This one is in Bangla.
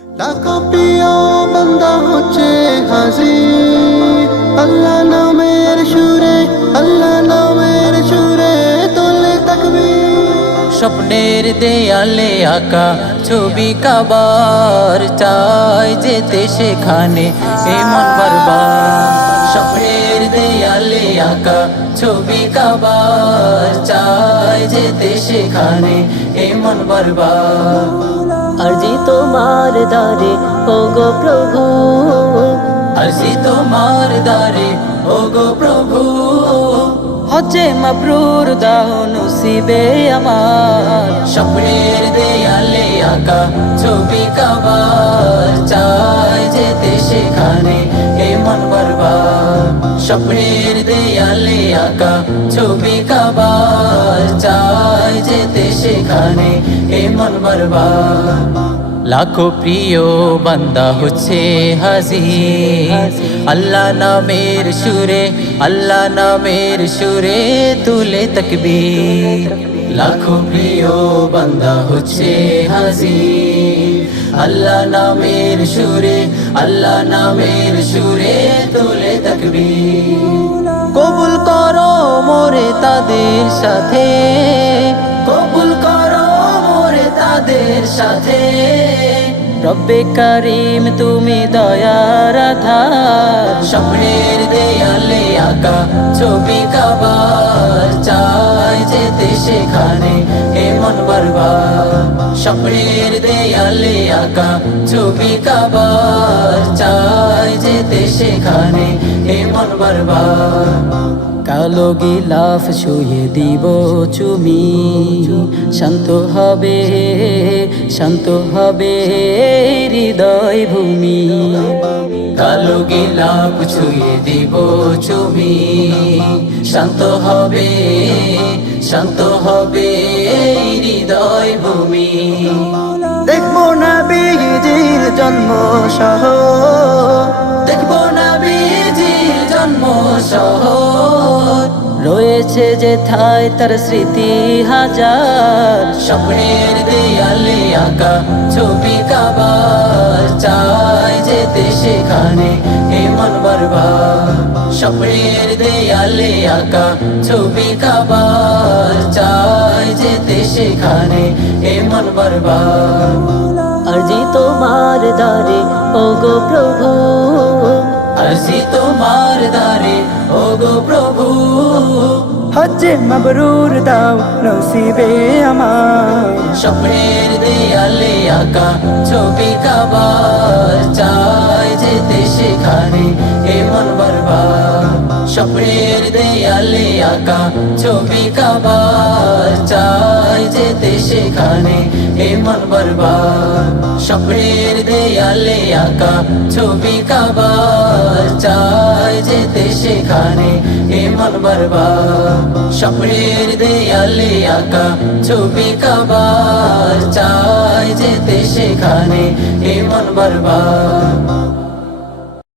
লাখো প্রিয় বান্দা হচ্ছে হাজির আল্লাহ নামের সুরে, আল্লাহ নামের সুরে তোলে তাকবীর। স্বপ্নের দেয়ালে আঁকা ছবি কাবার, চাই যেতে সেখানে এই মন বারবার। স্বপ্নের দেয়ালে আঁকা ছবি কাবার, চাই যেতে সেখানে এই মন বারবার। আরজি তোমার দারে ও গো প্রভু, আরজি তোমার দারে ও গো প্রভু। হজ্জে মাবরুর দাও নসিবে আমার। স্বপ্নের দেয়ালে আঁকা ছবি কাবার, চাই যেতে সেখানে এই মন বারবার। স্বপ্নের দেয়ালে আঁকা ছবি কাবার, চাই যেতে সেখানে এই মন বারবার। লাখো প্রিয় বান্দা হচ্ছে হাজির আল্লাহ নামের সুরে, আল্লাহ নামের সুরে তুলে তাকবীর। লাখো প্রিয় বান্দা হচ্ছে হাজির আল্লাহ নামের সুরে, আল্লাহ নামের সুরে তুলে তাকবীর। কবুল করো মোরে তাদের সাথে, কবুল করো মোরে তাদের সাথে। রব্বে কারিম তুমি দয়ার আধার। স্বপ্নের দেয়ালে আঁকা ছবি কাবার, চাই যেতে সেখানে এ মন বারবার। স্বপ্নের দেয়ালে আঁকা ছবি কাবার, চাই যেতে সেখানে এ মন বারবার। কালো গিলাফ শুয়ে দিব চুমি, শান্ত হবে, শান্ত হবে হৃদয় ভূমি। কালো গিলাপ ছুঁয়ে দিব চুমি, শান্ত হবে, শান্ত হবে হৃদয় ভূমি। দেখবো না বীজির জন্ম সহ, দেখবো না বীজির জন্ম শহর, রয়েছে যে ঠায় তার স্মৃতি হাজার। স্বপ্নের দেয়ালে আঁকা ছবি কাবার, চাই যেতে সেখানে এ মন বারবার। স্বপ্নের দেয়ালে আঁকা ছবি কাবার, চাই যেতে সেখানে এ মন বারবার। আরজি তোমার দারে ও গো প্রভু, আরজি তোমার দারে ও গো প্রভু। হজ্জে মাবরুর দাও নসিবে আমার। স্বপ্নের দেয়ালে আঁকা ছবি কাবার, চাই যেতে সেখানে এ মন বারবার। স্বপ্নের দেয়ালে আঁকা ছবি কাবার, চাই যেতে সেখানে এ মন বারবার। স্বপ্নের দেয়ালে আঁকা ছবি কাবার, চাই যেতে সেখানে এ মন বারবার। স্বপ্নের দেয়ালে আঁকা ছবি কাবার, চাই যেতে সেখানে এ মন বারবার।